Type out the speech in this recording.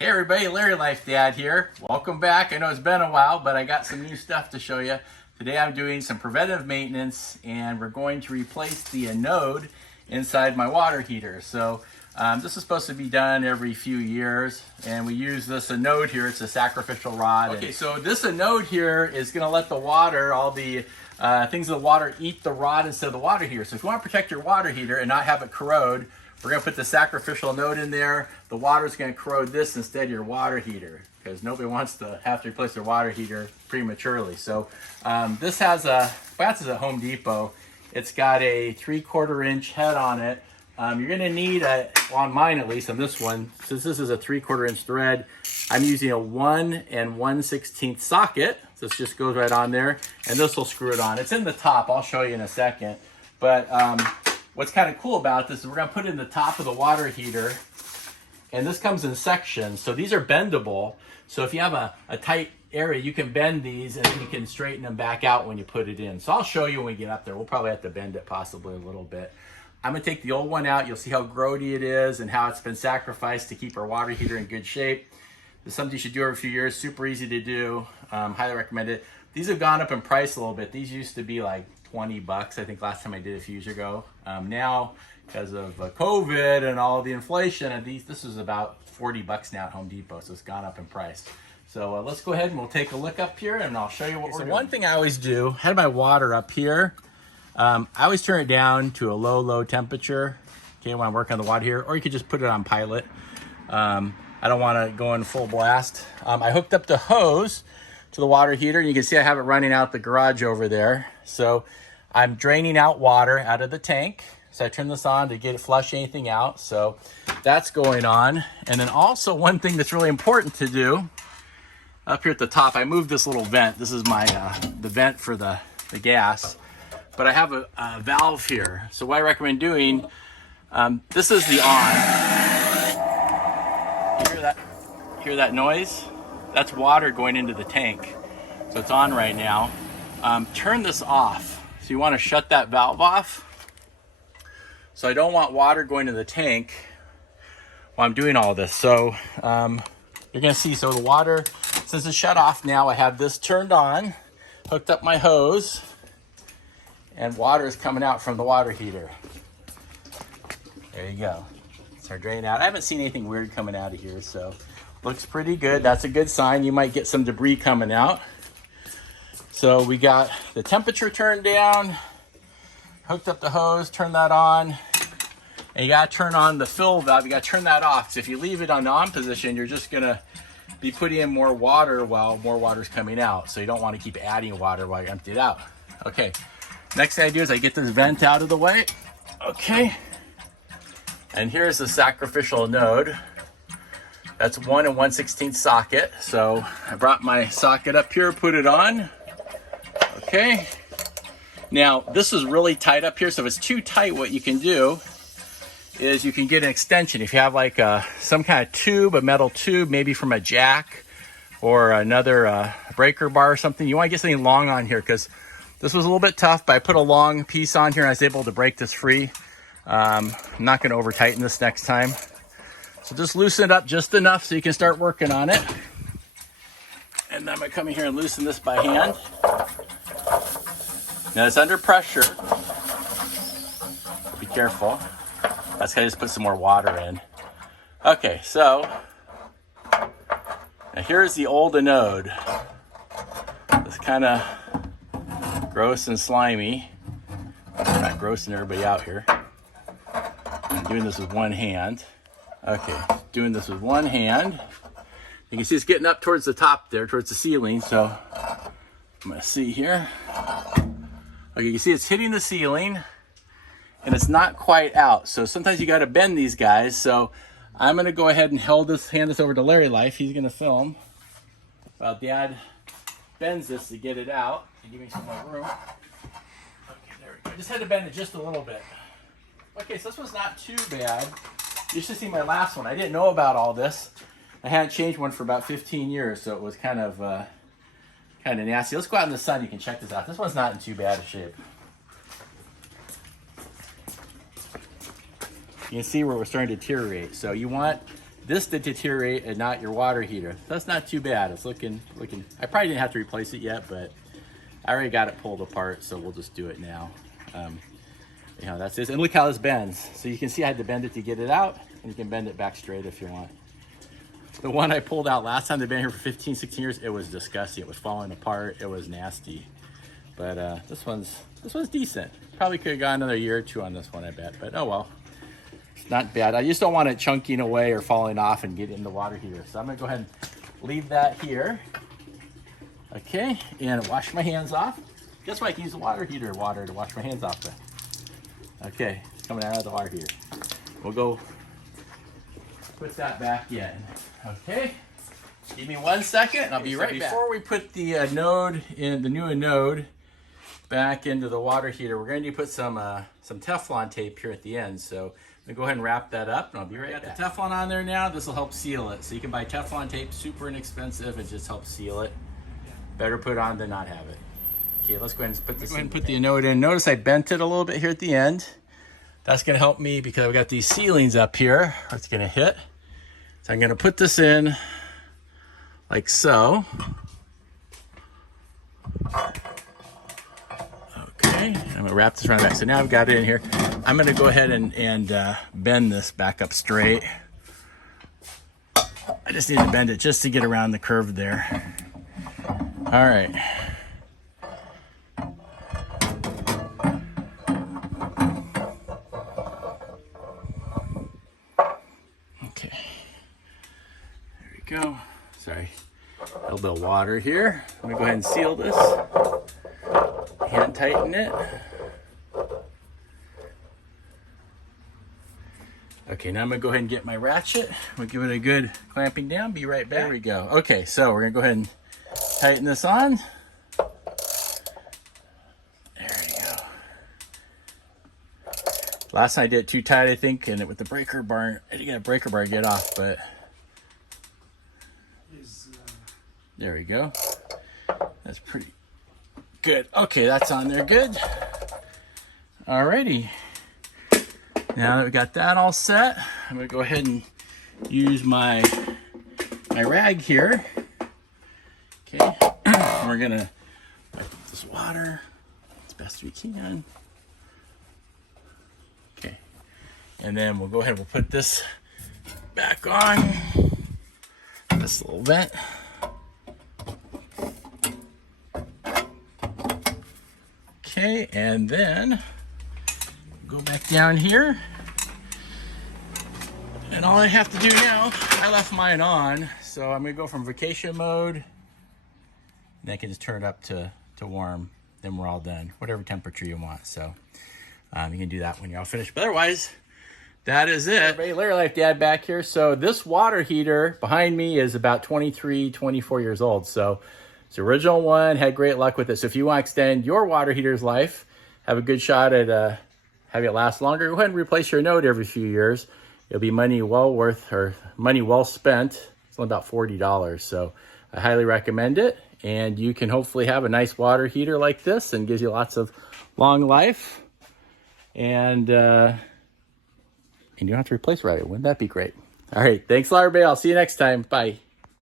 Hey everybody, Larry Life Dad here. Welcome back. I know it's been a while, but I got some new stuff to show you. Today I'm doing some preventive maintenance and we're going to replace the anode inside my water heater. So this is supposed to be done every few years and we use this anode here. It's a sacrificial rod. Okay, so this anode here is going to let the water, all the things in the water eat the rod instead of the water heater. So if you want to protect your water heater and not have it corrode, we're going to put the sacrificial anode in there. The water is going to corrode this instead of your water heater because nobody wants to have to replace their water heater prematurely. So this has a, this is at Home Depot. It's got a 3/4 inch head on it. You're going to need a, well, on mine at least, on this one, since this is a 3/4 inch thread, I'm using a 1 1/16 socket. So this just goes right on there and this will screw it on. It's in the top. I'll show you in a second. But what's kind of cool about this is we're going to put it in the top of the water heater, and this comes in sections. So these are bendable. So if you have a tight area, you can bend these and then you can straighten them back out when you put it in. So I'll show you when we get up there. We'll probably have to bend it possibly a little bit. I'm going to take the old one out. You'll see how grody it is and how it's been sacrificed to keep our water heater in good shape. This is something you should do every few years. Super easy to do. Highly recommend it. These have gone up in price a little bit. These used to be like 20 bucks, I think last time I did it a few years ago. Now, because of COVID and all the inflation, and this is about 40 bucks now at Home Depot, so it's gone up in price. So let's go ahead and we'll take a look up here and I'll show you what we're doing. One thing I always do, I had my water up here. I always turn it down to a low temperature, okay, when I'm working on the water here, or you could just put it on pilot. I don't want to go in full blast. I hooked up the hose to the water heater, and you can see I have it running out the garage over there. So I'm draining out water out of the tank. So I turn this on to get it, flush anything out. So that's going on. And then also one thing that's really important to do, up here at the top, I moved this little vent. This is my the vent for the gas. But I have a valve here. So what I recommend doing, this is the on. You hear that noise? That's water going into the tank. So it's on right now. Turn this off. So you want to shut that valve off. So I don't want water going to the tank while I'm doing all this. So you're going to see, so the water, since it's shut off now, I have this turned on, hooked up my hose, and water is coming out from the water heater. There you go. Start draining out. I haven't seen anything weird coming out of here, so looks pretty good. That's a good sign. You might get some debris coming out. So we got the temperature turned down, hooked up the hose, turn that on, and you gotta turn on the fill valve. You gotta turn that off, because if you leave it on the on position, you're just gonna be putting in more water while more water's coming out. So you don't want to keep adding water while you empty it out. Okay, next thing I do is I get this vent out of the way. Okay, and here's the sacrificial anode. That's 1 1/16 socket. So I brought my socket up here, put it on. Okay. Now this is really tight up here. So if it's too tight, what you can do is you can get an extension. If you have like some kind of tube, a metal tube, maybe from a jack or another breaker bar or something, you want to get something long on here, because this was a little bit tough, but I put a long piece on here and I was able to break this free. I'm not going to over tighten this next time. So just loosen it up just enough so you can start working on it. And then I'm going to come in here and loosen this by hand. Now it's under pressure. Be careful. That's going to just put some more water in. Okay, so now here's the old anode. It's kind of gross and slimy. I'm not grossing everybody out here. I'm doing this with one hand. Okay, doing this with one hand. You can see it's getting up towards the top there, towards the ceiling. So I'm gonna see here. Okay, you can see it's hitting the ceiling and it's not quite out. So sometimes you gotta bend these guys. So I'm gonna go ahead and hand this over to Larry Life. He's gonna film while Dad bends this to get it out and give me some more room. Okay, there we go. I just had to bend it just a little bit. Okay, so this was not too bad. You should see my last one. I didn't know about all this. I hadn't changed one for about 15 years, so it was kind of nasty. Let's go out in the sun. You can check this out. This one's not in too bad a shape. You can see where we're starting to deteriorate. So you want this to deteriorate and not your water heater. That's not too bad. It's looking, I probably didn't have to replace it yet, but I already got it pulled apart, so we'll just do it now. You know, that's it. And look how this bends. So you can see I had to bend it to get it out, and you can bend it back straight if you want. The one I pulled out last time, they've been here for 15, 16 years, it was disgusting. It was falling apart. It was nasty. But this one's decent. Probably could have gone another year or two on this one, I bet. But oh well, it's not bad. I just don't want it chunking away or falling off and get in the water heater. So I'm gonna go ahead and leave that here. Okay, and wash my hands off. Guess what? I can use the water heater water to wash my hands off with. Okay, it's coming out of the water heater. We'll go put that back in. Okay, give me 1 second and I'll be right back. Before we put the Anode in, the new Anode back into the water heater, we're going to put some Teflon tape here at the end. So I'm going to go ahead and wrap that up and I'll be right back. Got the Teflon on there now. This will help seal it. So you can buy Teflon tape, super inexpensive. It just helps seal it. Better put it on than not have it. Okay, let's go ahead and put this in. Go ahead and put the Anode in. Notice I bent it a little bit here at the end. That's going to help me because I've got these ceilings up here. It's going to hit. So I'm going to put this in like so. Okay, I'm going to wrap this around the back. So now I've got it in here. I'm going to go ahead and bend this back up straight. I just need to bend it just to get around the curve there. All right. Okay. There we go. Sorry. A little bit of water here. I'm gonna go ahead and seal this. Hand tighten it. Okay, now I'm gonna go ahead and get my ratchet. We'll give it a good clamping down. Be right back. There we go. Okay, so we're gonna go ahead and tighten this on. There we go. Last time I did it too tight, I think, and with the breaker bar, I didn't get a breaker bar to get off, but there we go. That's pretty good. Okay, that's on there good. Alrighty. Now that we got that all set, I'm gonna go ahead and use my rag here. Okay, and we're gonna wipe this water as best we can. Okay, and then we'll go ahead and we'll put this back on this little vent. Okay, and then go back down here. And all I have to do now, I left mine on, so I'm gonna go from vacation mode. And I can just turn it up to warm. Then we're all done, whatever temperature you want. So you can do that when you're all finished. But otherwise, that is it. Hey, Larry Life Dad back here. So this water heater behind me is about 23, 24 years old. So it's the original one, had great luck with it. So if you want to extend your water heater's life, have a good shot at having it last longer, go ahead and replace your Anode every few years. It'll be money well worth, or money well spent. It's only about $40. So I highly recommend it. And you can hopefully have a nice water heater like this and gives you lots of long life. And you don't have to replace it right away. Wouldn't that be great? All right. Thanks a lot, everybody. I'll see you next time. Bye.